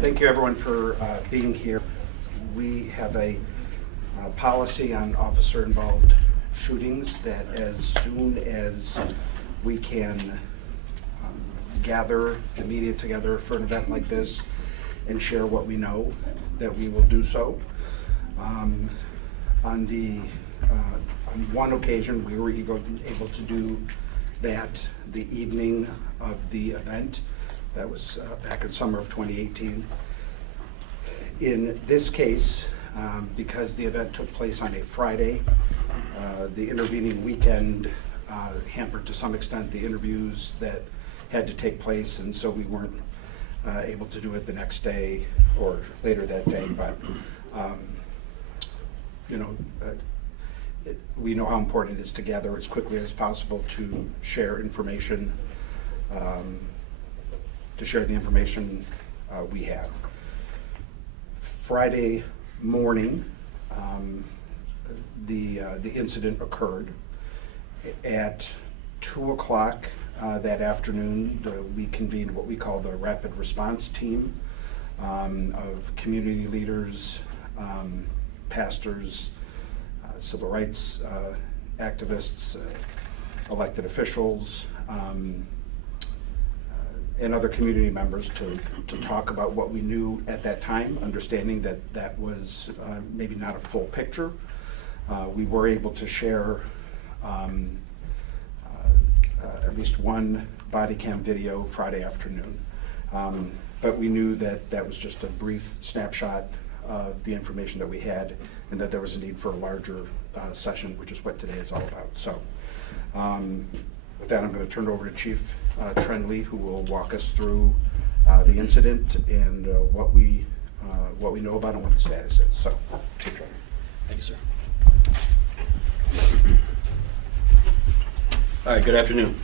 Thank you, everyone, for being here. We have a policy on officer-involved shootings that as soon as we can gather the media together for an event like this and share what we know, that we will do so. On one occasion, we were able to do that the evening of the event. That was back in summer of 2018. In this case, because the event took place on a Friday, the intervening weekend hampered to some extent the interviews that had to take place, and so we weren't able to do it the next day or later that day. But we know how important it is to gather as quickly as possible to share information, to share the information we have. Friday morning, the incident occurred. At 2 o'clock that afternoon, we convened what we call the rapid response team of community leaders, pastors, civil rights activists, elected officials, and other community members to talk about what we knew at that time, understanding that that was maybe not a full picture. We were able to share at least one body cam video Friday afternoon. But we knew that that was just a brief snapshot of the information that we had, and that there was a need for a larger session, which is what today is all about. So with that, I'm going to turn it over to Chief Trendley, who will walk us through the incident and what we know about and what the status is. So, Chief Trendley. Thank you, sir. All right, good afternoon.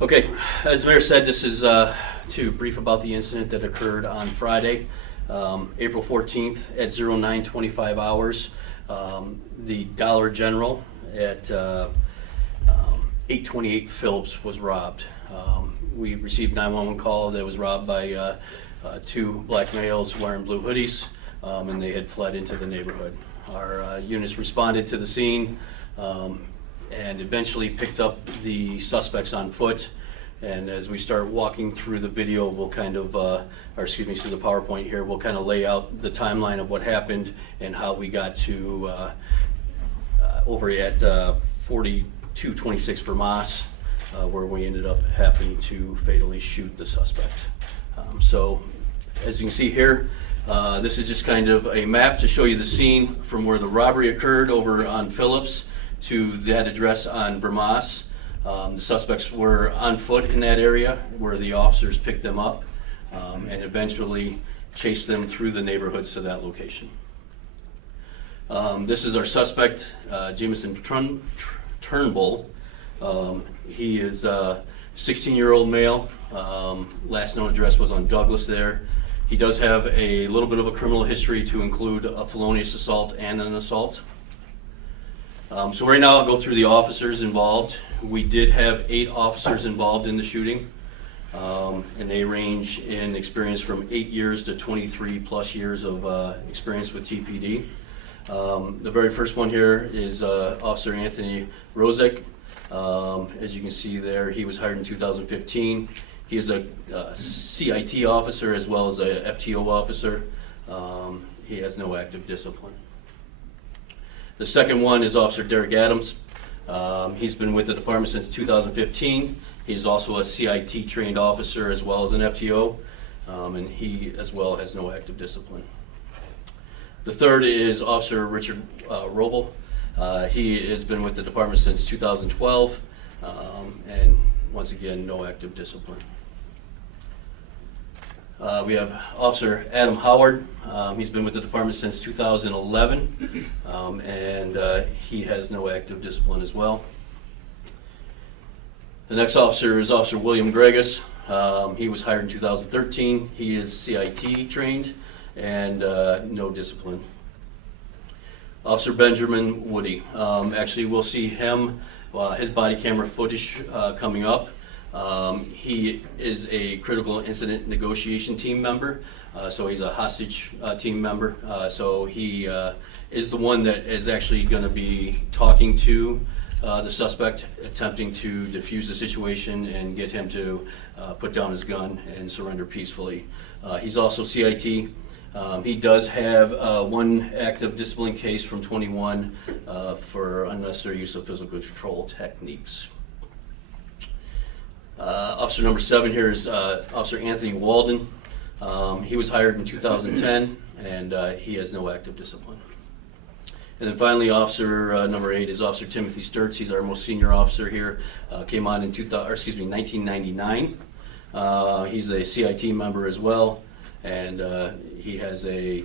Okay, as the mayor said, this is to brief about the incident that occurred on Friday, April 14th at 09:25 hours. The Dollar General at 828 Phillips was robbed. We received 911 call that it was robbed by two black males wearing blue hoodies, and they had fled into the neighborhood. Our units responded to the scene and eventually picked up the suspects on foot. And as we start walking through the video, we'll kind of, through the PowerPoint here, we'll kind of lay out the timeline of what happened and how we got to over at 4226 Vermont, where we ended up having to fatally shoot the suspect. So as you can see here, this is just kind of a map to show you the scene from where the robbery occurred over on Phillips to that address on Vermont. The suspects were on foot in that area where the officers picked them up and eventually chased them through the neighborhoods to that location. This is our suspect, Jameson Turnbull. He is a 16-year-old male. Last known address was on Douglas there. He does have a little bit of a criminal history to include a felonious assault and an assault. So right now I'll go through the officers involved. We did have 8 officers involved in the shooting, and they range in experience from 8 years to 23 plus years of experience with TPD. The very first one here is Officer Anthony Rozek. As you can see there, he was hired in 2015. He is a CIT officer as well as a FTO officer. He has no active discipline. The second one is Officer Derek Adams. He's been with the department since 2015. He's also a CIT trained officer as well as an FTO, and he as well has no active discipline. The third is Officer Richard Robel. He has been with the department since 2012, and once again, no active discipline. We have Officer Adam Howard. He's been with the department since 2011, and he has no active discipline as well. The next officer is Officer William Gregus. He was hired in 2013. He is CIT trained and no discipline. Officer Benjamin Woody. Actually, we'll see him, his body camera footage coming up. He is a critical incident negotiation team member, so he's a hostage team member. So he is the one that is actually going to be talking to the suspect, attempting to defuse the situation and get him to put down his gun and surrender peacefully. He's also CIT. He does have one active discipline case from 21 for unnecessary use of physical control techniques. Officer number 7 here is Officer Anthony Walden. He was hired in 2010, and he has no active discipline. And then finally, officer number 8 is Officer Timothy Sturts. He's our most senior officer here. Came on in 1999. He's a CIT member as well, and he has a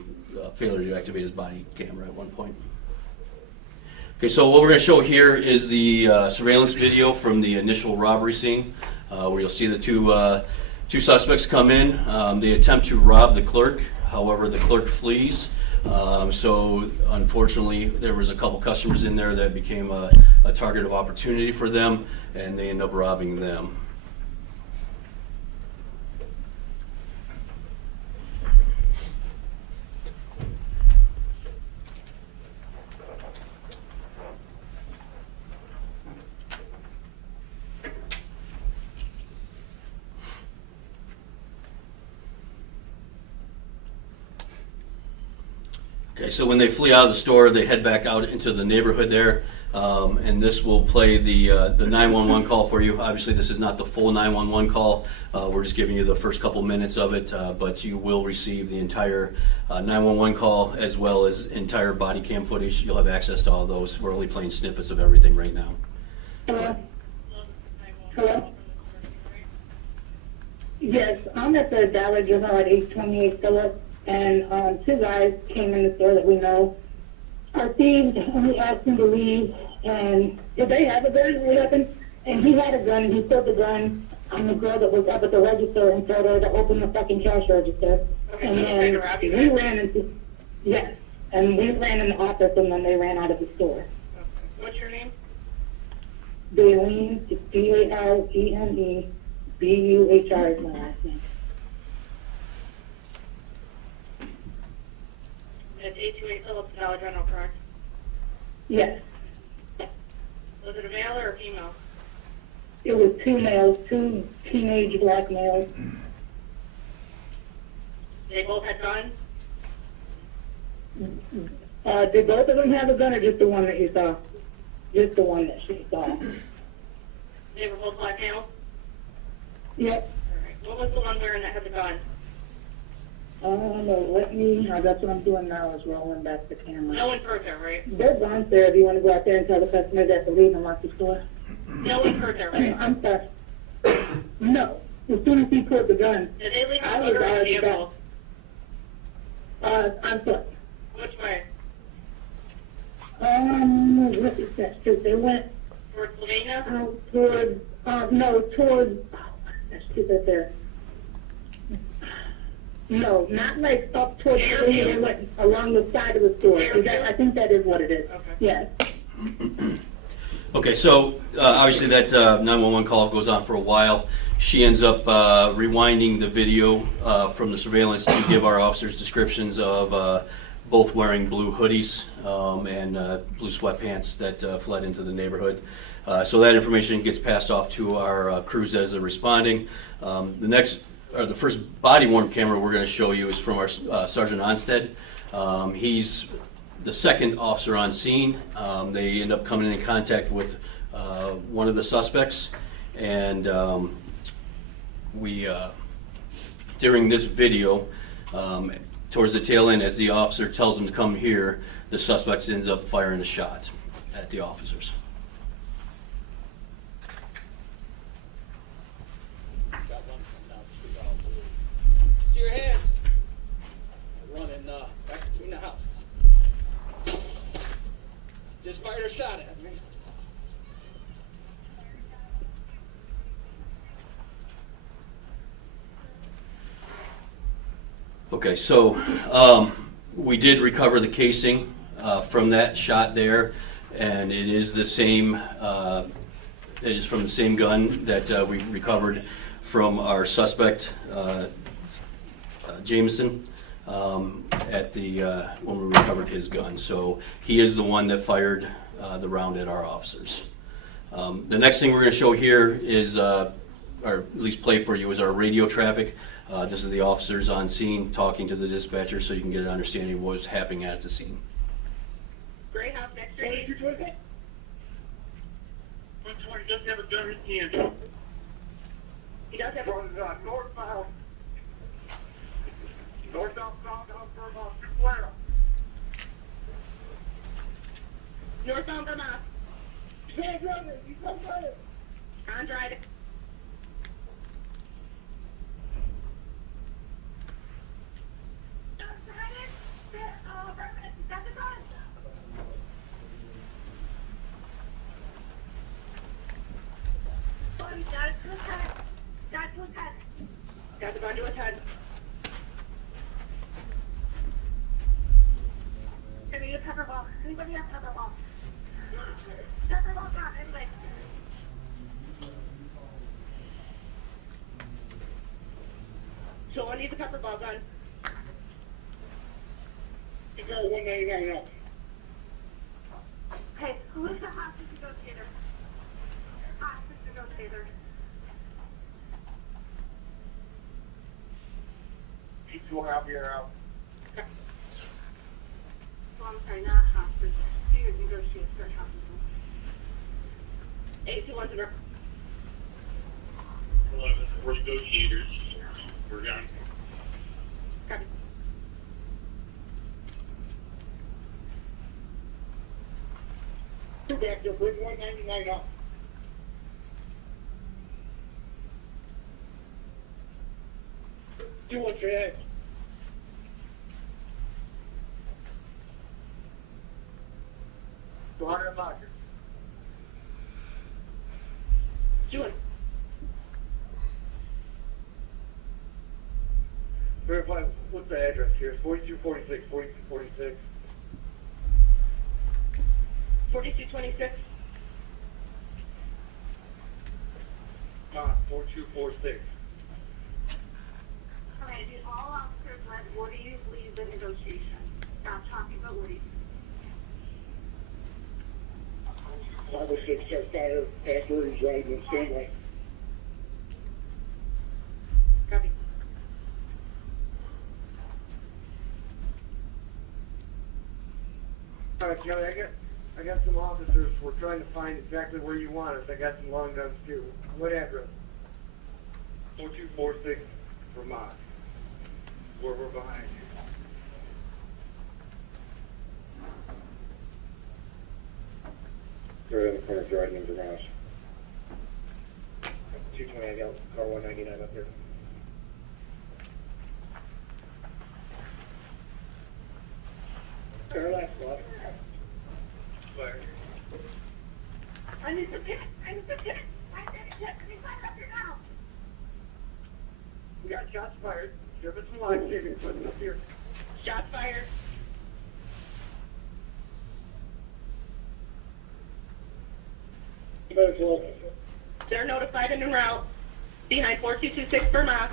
failure to activate his body camera at one point. Okay, so what we're going to show here is the surveillance video from the initial robbery scene, where you'll see the two suspects come in. They attempt to rob the clerk. However, the clerk flees. So unfortunately, there was a couple customers in there that became a target of opportunity for them, and they end up robbing them. Okay, so when they flee out of the store, they head back out into the neighborhood there, and this will play the 911 call for you. Obviously, this is not the full 911 call. We're just giving you the first couple minutes of it, but you will receive the entire 911 call as well as entire body cam footage. You'll have access to all those. We're only playing snippets of everything right now. Hello? Hello? Yes, I'm at the Dollar General at 828 Phillips. And 2 guys came in the store that we know are thieves, and we asked them to leave. And did they have a gun? What happened? And he had a gun, and he put the gun on the girl that was up at the register and told her to open the fucking cash register. Okay, And so then they're robbing we you? ran into, yes, and we ran in the office, and then they ran out of the store. Okay. What's your name? Daleen, it's Dalene, Buhr is my last name. It's 828 Phillips, Dollar General, correct? Yes, Was it a male or a female? it was 2 males, 2 teenage black males. They both had guns? Did both of them have a gun or just the one that you saw? Just the one that she saw. They were both black males? Yep. All right. What was the one wearing that had the gun? No, that's what I'm doing now is rolling back the camera. No one's hurt there, right? They're downstairs. Do you want to go out there and tell the customers that to leave and lock the store? No one's hurt there, right? I'm sorry. No. As soon as he put the gun, Did they leave I the was motor or the already vehicle? I'm sorry. Which way? What is that street? They went Towards Slovenia? out towards, that street right there. No, not like up towards the street. They went along the side of the store. Is that, I think that is what it is. Okay. Yes. Okay, so obviously that 911 call goes on for a while. She ends up rewinding the video from the surveillance to give our officers descriptions of both wearing blue hoodies and blue sweatpants that fled into the neighborhood. So that information gets passed off to our crews as they're responding. The first body-worn camera we're going to show you is from our Sergeant Onstead. He's the second officer on scene. They end up coming in contact with one of the suspects, and during this video, towards the tail end, as the officer tells him to come here, the suspect ends up firing a shot at the officers. Got one coming down the street all blue. See your hands. Running back between the houses. Just fired a shot at me. Okay, so we did recover the casing from that shot there, and it is the same It is from the same gun that we recovered from our suspect, Jameson, at the, when we recovered his gun. So he is the one that fired the round at our officers. The next thing we're going to show here is, or at least play for you, is our radio traffic. This is the officers on scene talking to the dispatcher so you can get an understanding of what was happening at the scene. Greyhound next to you. Which one doesn't have a gun in his hand? He does have a northbound. Northbound, Vermont. Northbound Vermont. On driving. Got the gun to his head. Anybody have pepper ball? Anybody have pepper ball? Pepper ball gun, anybody? So I need the pepper ball gun. You got 199 up. Hey, who is the hostage negotiator? Hostage negotiator. We'll have your, Well, I'm sorry, not hostage. Senior negotiator, sorry, hostage. 8210. 11 for negotiators. We're done. Copy. two back there, bring 199 up. Do what you had. Go on and lock it. Doing. Verify, what's the address here? 4246, 4246. 4226. 4246. Okay, did all officers let Woody leave the negotiation? Stop talking about Woody. 506, check fire, after he's riding in standby. Copy. All right, Kelly, I got some officers. We're trying to find exactly where you want us. I got some long guns too. What address? 4246 Vermont. Where we're behind you. They're in the corner driving into the house. 220, I got car 199 up there. Car last block. Fire. I need the pick. I need the pick. I need the pick. Can you find up here now? We got shots fired. Give us some life saving equipment up here. Shots fired. They're notified and en route. Behind 4226 Vermont.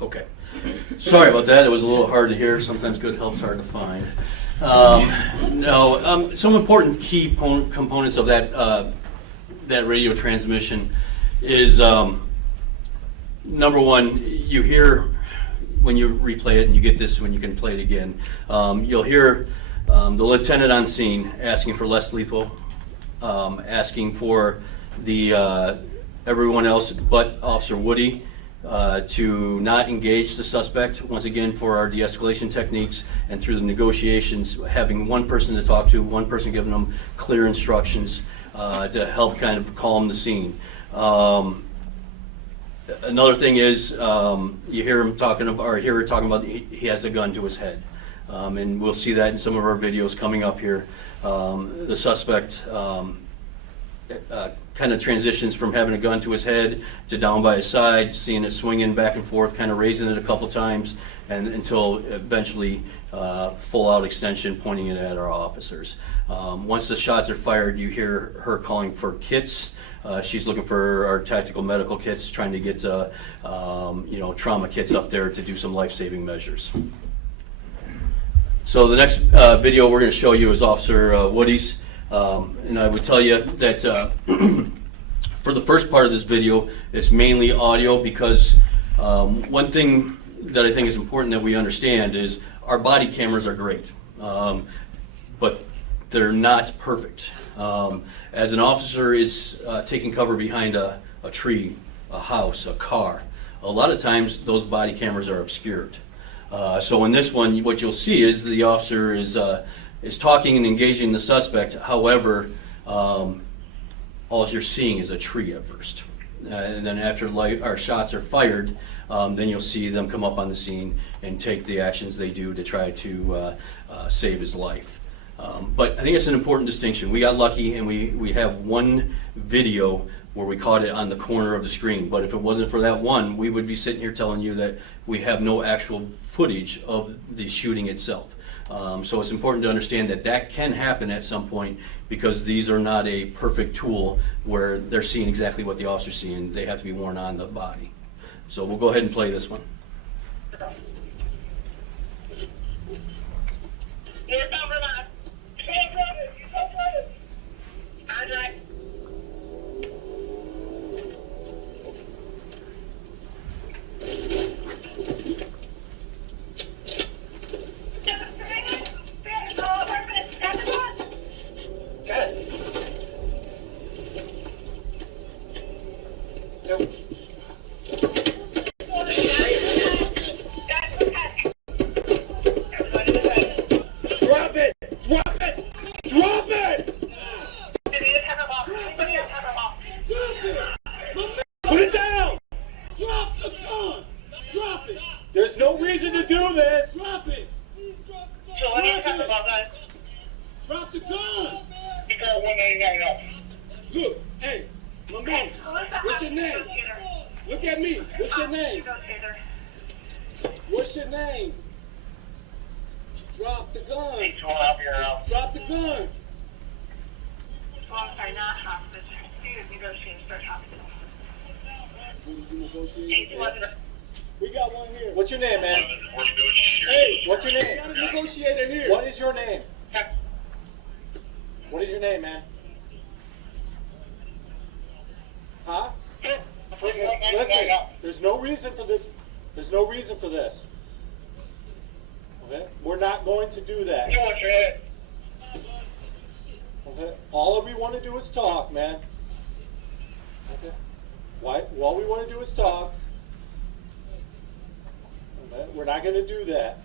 Okay. Sorry about that. It was a little hard to hear. Sometimes good help's hard to find. Some important key components of that radio transmission is number one, you hear when you replay it, and you get this when you can play it again. You'll hear the lieutenant on scene asking for less lethal, asking for the everyone else but Officer Woody to not engage the suspect, once again for our de-escalation techniques, and through the negotiations, having one person to talk to, one person giving them clear instructions to help kind of calm the scene. Another thing is you hear him talking about, or hear her talking about he has a gun to his head. And we'll see that in some of our videos coming up here. The suspect kind of transitions from having a gun to his head to down by his side, seeing it swinging back and forth, kind of raising it a couple times, and until eventually full out extension, pointing it at our officers. Once the shots are fired, you hear her calling for kits. She's looking for our tactical medical kits, trying to get trauma kits up there to do some life-saving measures. So the next video we're going to show you is Officer Woody's. And I would tell you that for the first part of this video, it's mainly audio because one thing that I think is important that we understand is our body cameras are great, but they're not perfect. As an officer is taking cover behind a tree, a house, a car, a lot of times those body cameras are obscured. So in this one, what you'll see is the officer is talking and engaging the suspect. However, all you're seeing is a tree at first. And then after our shots are fired, then you'll see them come up on the scene and take the actions they do to try to save his life. But I think it's an important distinction. We got lucky and we have one video where we caught it on the corner of the screen. But if it wasn't for that one, we would be sitting here telling you that we have no actual footage of the shooting itself. So it's important to understand that that can happen at some point because these are not a perfect tool where they're seeing exactly what the officer's seeing. They have to be worn on the body. So we'll go ahead and play this one. You're covered up. Can't run it. You don't run it. Andre. Drop it! Drop it! Drop it! Put it down! Drop the gun! Drop it! There's no reason to do this! Drop it! So what are you talking about, guys? Drop the gun! You got 189 up. Look, hey, my man, what's your name? Look at me. What's your name? What's your name? Drop the gun. He's going up your house. Drop the gun. Well, I'm sorry, not hostage. Negotiating, start hostage. We got one here. What's your name, man? We're negotiating. Hey, what's your name? We got a negotiator here. What is your name? What is your name, man? Huh? Listen, there's no reason for this. There's no reason for this. Okay? We're not going to do that. You want your head? Okay? All we want to do is talk, man. Okay? All we want to do is talk. Okay? We're not going to do that.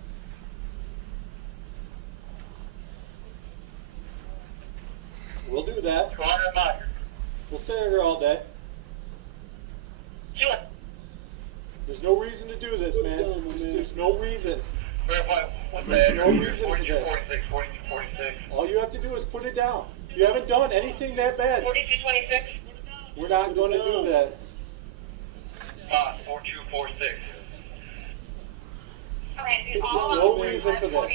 We'll do that. 200 miles. We'll stay here all day. Sure. There's no reason to do this, man. There's no reason. Verify. What's There's that? no reason for 42, this. 46, 42, 46. All you have to do is put it down. You haven't done anything that bad. 42, 26. We're not going to do that. 42, 46. There's no reason for this.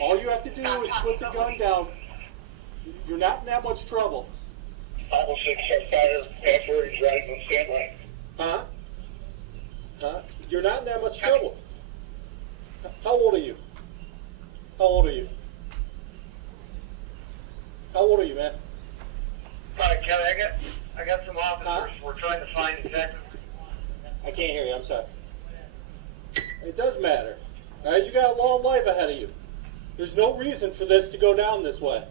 All you have to do is put the gun down. You're not in that much trouble. 506, fire. That's where he's riding on standby. Huh? Huh? You're not in that much trouble. How old are you? How old are you? How old are you, man? Alright, Kelly, I got some officers. Huh? We're trying to find exactly. I can't hear you. I'm sorry. It does matter. All right, you got a long life ahead of you. There's no reason for this to go down this way.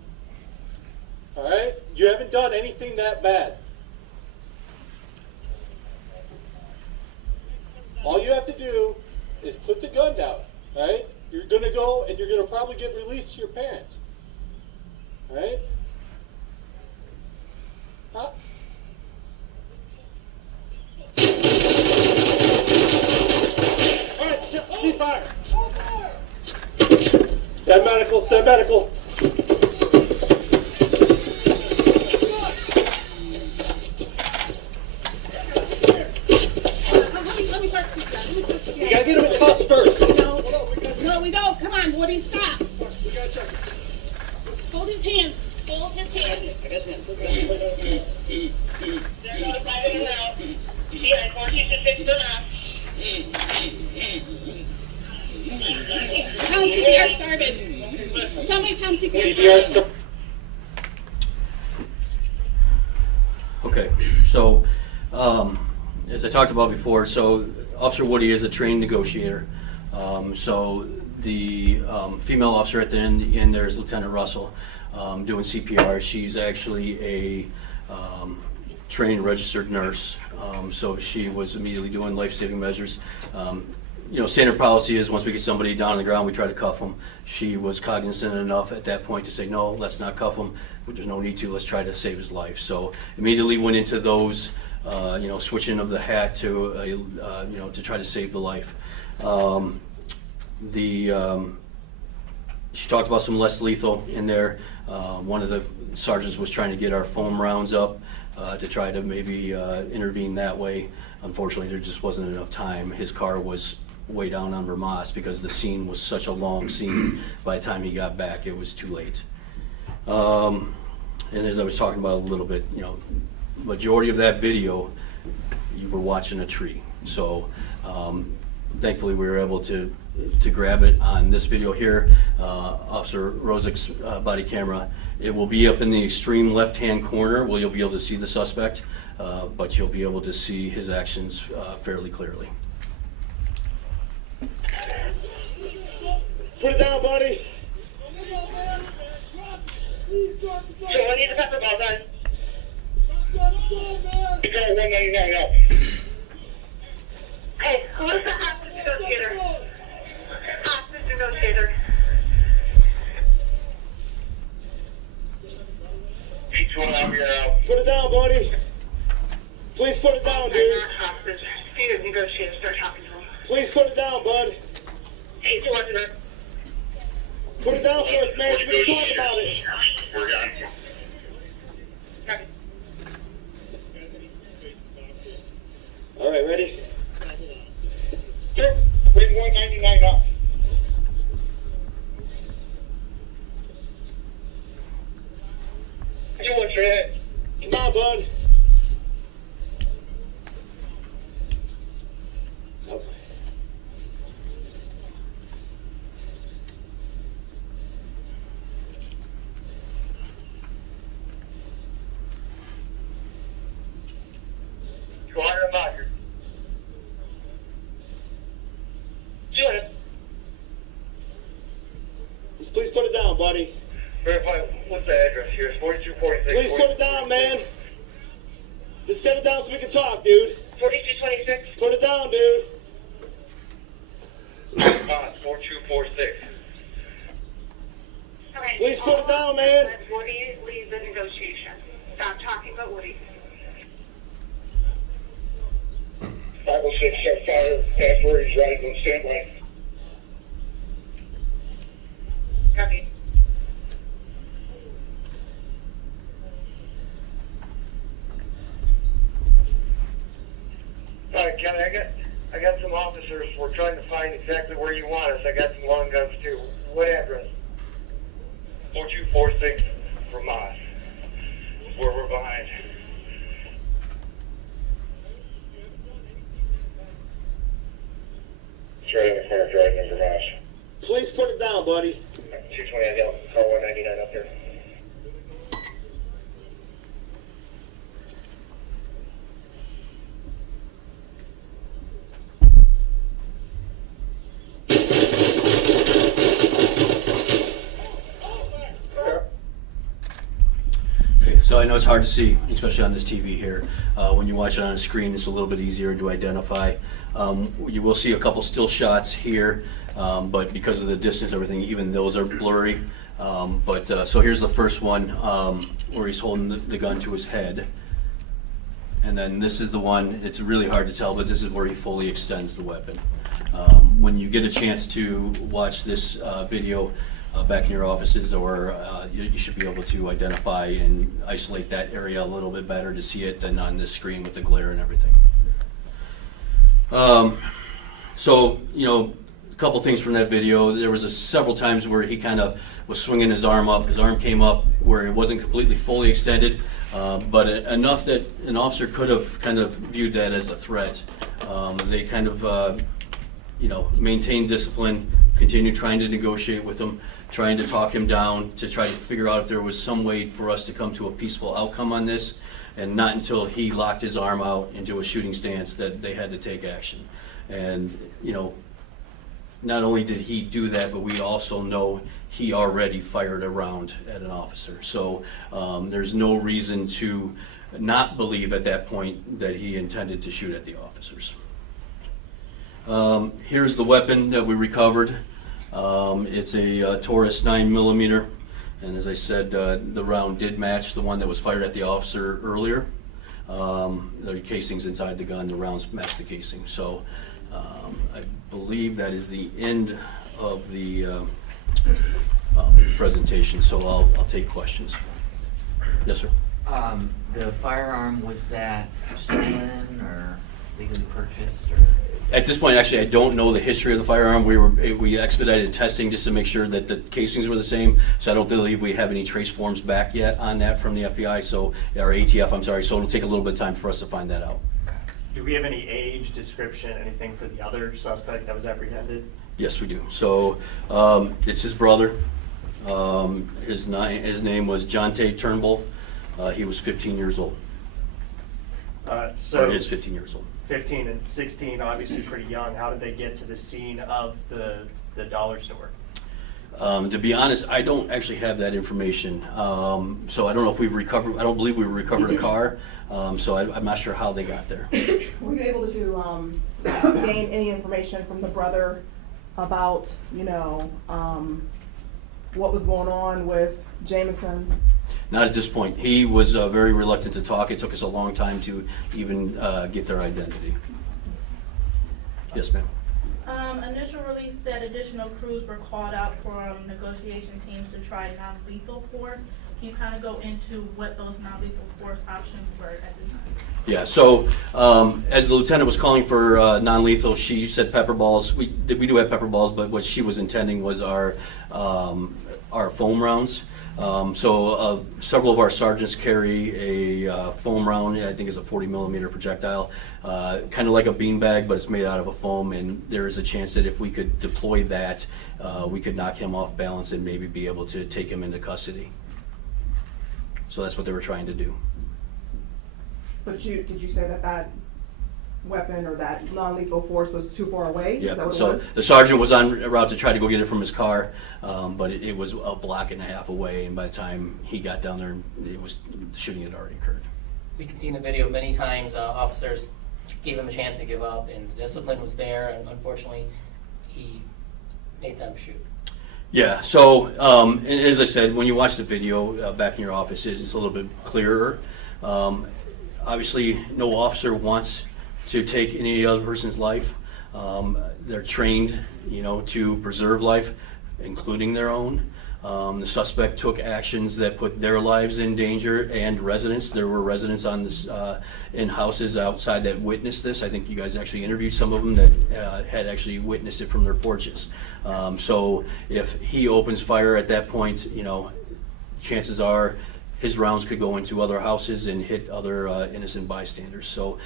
All right? You haven't done anything that bad. All you have to do is put the gun down. All right? You're going to go and you're going to probably get released to your parents. All right? Huh? All right, cease fire. medical, send medical. Let me start CPR. Let me start CPR. You gotta get him in cuffs first. No, we don't. Come on, Woody, stop. We gotta check. Hold his hands. Hold his hands. They're notified in and out. Yeah, 14 to 6 to now. Tell him CPR started. Somebody tell him CPR CPR started. start. Okay, so, as I talked about before, so Officer Woody is a trained negotiator. So the female officer at the end there is Lieutenant Russell, doing CPR. She's actually a trained registered nurse, so she was immediately doing life-saving measures. You know, standard policy is once we get somebody down on the ground, we try to cuff them. She was cognizant enough at that point to say, no, let's not cuff him. There's no need to. Let's try to save his life. So immediately went into those, you know, switching of the hat to, you know, to try to save the life. She talked about some less lethal in there. One of the sergeants was trying to get our foam rounds up to try to maybe intervene that way. Unfortunately, there just wasn't enough time. His car was way down on Vermont because the scene was such a long scene. By the time he got back, it was too late. And as I was talking about a little bit, you know, majority of that video, you were watching a tree. So thankfully we were able to grab it on this video here, Officer Rozik's body camera. It will be up in the extreme left-hand corner where you'll be able to see the suspect, but you'll be able to see his actions fairly clearly. Put it down, buddy. So I need the pepper ball done. You got 199 up. Hey, who's the hostage negotiator? Hostage negotiator. Each one of you are out. Put it down, buddy. Please put it down, I'm dude. not hostage. Need a negotiator. Start talking to him. Please put it down, bud. Hey, 200. Put it down for us, man, so we can talk about it. We're done. All right, ready? Sure. Bring 199 up. You want your head? Come on, bud. Oh. Go on your mouth. Do it. Just please put it down, buddy. Verify what's the address here? It's 4246. Please put it down, man. Just set it down so we can talk, dude. 4226. Put it down, dude. 4246. Okay. Please put it down, man. Let Woody lead the negotiation. Stop talking about Woody. 506, set fire. Past where he's riding on standby. Copy. All right, Kelly, I got some officers. We're trying to find exactly where you want us. I got some long guns too. What address? 4246 Vermont. Where we're behind. It's right in the corner, driving in Vermont. Please put it down, buddy. 220, I got car 199 up there. Okay, so I know it's hard to see, especially on this TV here. When you watch it on a screen, it's a little bit easier to identify. You will see a couple still shots here, but because of the distance, everything, even those are blurry. So here's the first one where he's holding the gun to his head. And then this is the one, it's really hard to tell, but this is where he fully extends the weapon. When you get a chance to watch this video, back in your offices, or you should be able to identify and isolate that area a little bit better to see it than on this screen with the glare and everything. So, you know, a couple things from that video. There was several times where he kind of was swinging his arm up. His arm came up where it wasn't completely fully extended, but enough that an officer could have kind of viewed that as a threat. They kind of, you know, maintained discipline, continued trying to negotiate with him, trying to talk him down, to try to figure out if there was some way for us to come to a peaceful outcome on this, and not until he locked his arm out into a shooting stance that they had to take action. And, you know, not only did he do that, but we also know he already fired a round at an officer. So there's no reason to not believe at that point that he intended to shoot at the officers. Here's the weapon that we recovered. It's a Taurus 9mm, and as I said, the round did match the one that was fired at the officer earlier. There are casings inside the gun, the rounds match the casing. So I believe that is the end of the presentation, so I'll take questions. Yes, sir. The firearm, was that stolen or legally purchased, or? At this point, actually, I don't know the history of the firearm. We expedited testing just to make sure that the casings were the same, so I don't believe we have any trace forms back yet on that from the FBI, or ATF, I'm sorry, so it'll take a little bit of time for us to find that out. Do we have any age, description, anything for the other suspect that was apprehended? Yes, we do. So it's his brother. His name was Jameson Turnbull. He was 15 years old. Or is 15 years old. 15 and 16, obviously pretty young. How did they get to the scene of the dollar store? To be honest, I don't actually have that information. So I don't know if we've recovered, I don't believe we recovered a car. So I'm not sure how they got there. Were you able to gain any information from the brother about, you know, what was going on with Jameson? Not at this point. He was very reluctant to talk. It took us a long time to even get their identity. Yes, ma'am. Initial release said additional crews were called out from negotiation teams to try non-lethal force. Can you kind of go into what those non-lethal force options were at this time? Yeah, so as the lieutenant was calling for non-lethal, she said pepper balls. We do have pepper balls, but what she was intending was our foam rounds. So several of our sergeants carry a foam round. I think it's a 40mm projectile, kind of like a beanbag, but it's made out of a foam. And there is a chance that if we could deploy that, we could knock him off balance and maybe be able to take him into custody. So that's what they were trying to do. But did you say that weapon or that non-lethal force was too far away? Yeah, Is that what so it was? the sergeant was en route to try to go get it from his car, but it was a block and a half away, and by the time he got down there, the shooting had already occurred. We can see in the video many times officers gave him a chance to give up, and the discipline was there, and unfortunately, he made them shoot. Yeah, so and as I said, when you watch the video back in your office, it's a little bit clearer. Obviously, no officer wants to take any other person's life. They're trained, you know, to preserve life, including their own. The suspect took actions that put their lives in danger and residents. There were residents on this in houses outside that witnessed this. I think you guys actually interviewed some of them that had actually witnessed it from their porches. So if he opens fire at that point, you know, chances are his rounds could go into other houses and hit other innocent bystanders. So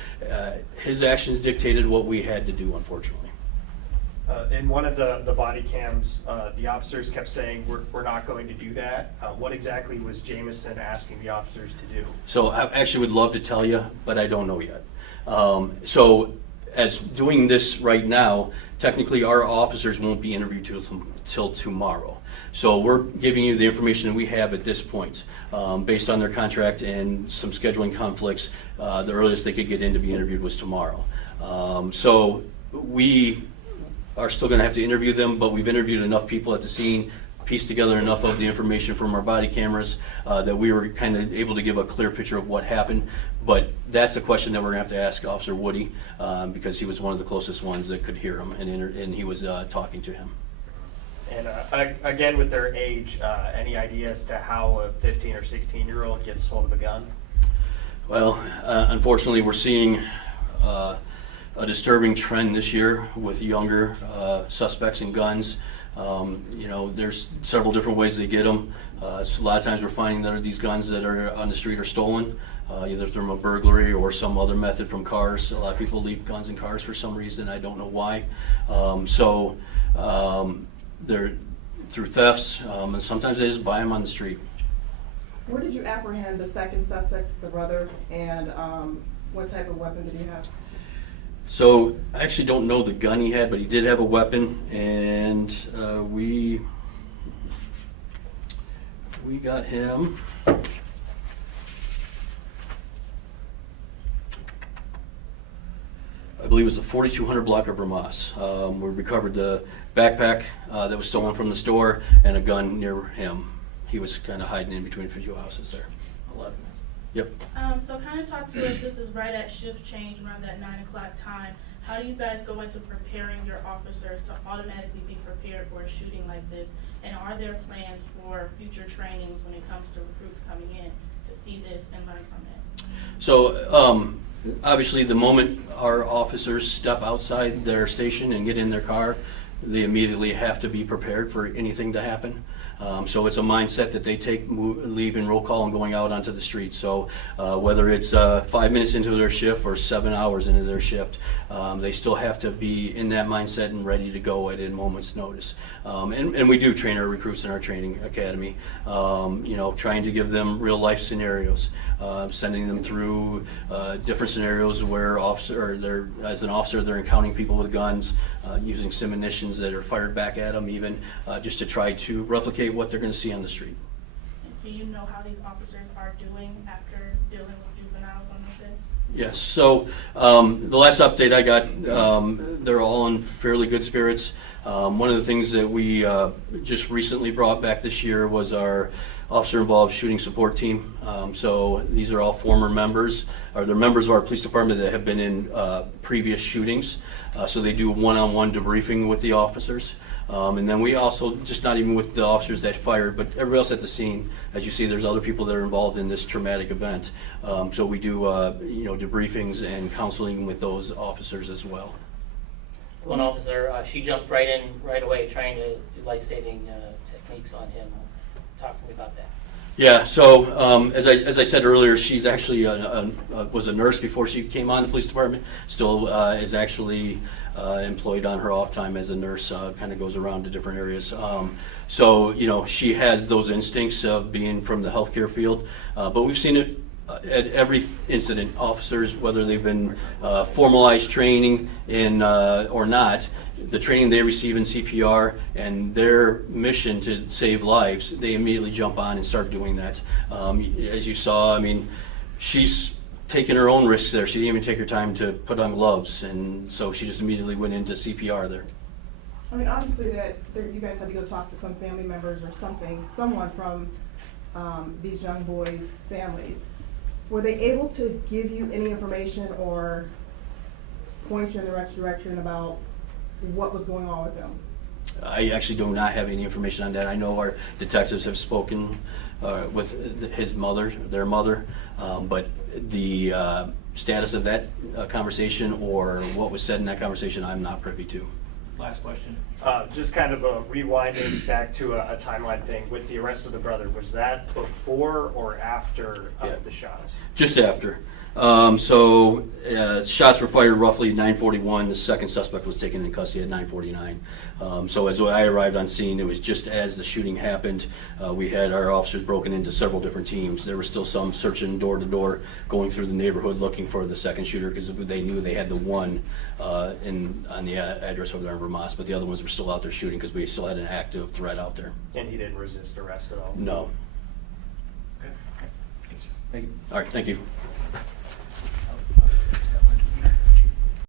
his actions dictated what we had to do, unfortunately. In one of the body cams, the officers kept saying, we're not going to do that. What exactly was Jameson asking the officers to do? So I actually would love to tell you, but I don't know yet. So as doing this right now, technically our officers won't be interviewed till tomorrow. So we're giving you the information that we have at this point. Based on their contract and some scheduling conflicts, the earliest they could get in to be interviewed was tomorrow. So we are still going to have to interview them, but we've interviewed enough people at the scene, pieced together enough of the information from our body cameras that we were kind of able to give a clear picture of what happened. But that's the question that we're going to have to ask Officer Woody because he was one of the closest ones that could hear him, and he was talking to him. And again, with their age, any idea as to how a 15 or 16-year-old gets hold of a gun? Well, unfortunately, we're seeing a disturbing trend this year with younger suspects and guns. There's several different ways they get them. So a lot of times we're finding that these guns that are on the street are stolen, either through a burglary or some other method from cars. A lot of people leave guns in cars for some reason. I don't know why. They're through thefts, and sometimes they just buy them on the street. Where did you apprehend the second suspect, the brother, and what type of weapon did he have? So I actually don't know the gun he had, but he did have a weapon, and we got him. I believe it was the 4200 block of Vermont. We recovered the backpack that was stolen from the store and a gun near him. He was kind of hiding in between a few houses there. 11. Yep. So kind of talk to us, this is right at shift change around that 9 o'clock time. How do you guys go into preparing your officers to automatically be prepared for a shooting like this? And are there plans for future trainings when it comes to recruits coming in to see this and learn from it? So obviously the moment our officers step outside their station and get in their car, they immediately have to be prepared for anything to happen. So it's a mindset that they take leaving roll call and going out onto the street. So whether it's 5 minutes into their shift or 7 hours into their shift, they still have to be in that mindset and ready to go at a moment's notice. And we do train our recruits in our training academy, trying to give them real life scenarios, sending them through different scenarios where as an officer they're encountering people with guns, using munitions that are fired back at them even, just to try to replicate what they're going to see on the street. And do you know how these officers are doing after dealing with juveniles on this day? Yes, so the last update I got, they're all in fairly good spirits. One of the things that we just recently brought back this year was our officer-involved shooting support team. So these are all former members, or they're members of our police department that have been in previous shootings. So they do one-on-one debriefing with the officers. And then we also, just not even with the officers that fired, but everybody else at the scene. As you see, there's other people that are involved in this traumatic event. So we do, debriefings and counseling with those officers as well. One officer, she jumped right in right away trying to do life-saving techniques on him. Talk to me about that. Yeah, so as I said earlier, she's actually was a nurse before she came on the police department. Still is actually employed on her off time as a nurse. Kind of goes around to different areas. So she has those instincts of being from the healthcare field. But we've seen it at every incident. Officers, whether they've been formalized training in or not, the training they receive in CPR and their mission to save lives, they immediately jump on and start doing that. As you saw, she's taking her own risks there. She didn't even take her time to put on gloves, and so she just immediately went into CPR there. Obviously you guys had to go talk to some family members or someone from these young boys' families. Were they able to give you any information or point you in the right direction about what was going on with them? I actually do not have any information on that. I know our detectives have spoken with their mother, but the status of that conversation or what was said in that conversation, I'm not privy to. Last question. Just kind of rewinding back to a timeline thing with the arrest of the brother. Was that before or after the shots? Just after. Shots were fired roughly 9:41. The second suspect was taken in custody at 9:49. So as I arrived on scene, it was just as the shooting happened. We had our officers broken into several different teams. There were still some searching door to door, going through the neighborhood looking for the second shooter because they knew they had the one on the address over there in Vermont, but the other ones were still out there shooting because we still had an active threat out there. And he didn't resist arrest at all? No. Okay. Thanks. All right, thank you.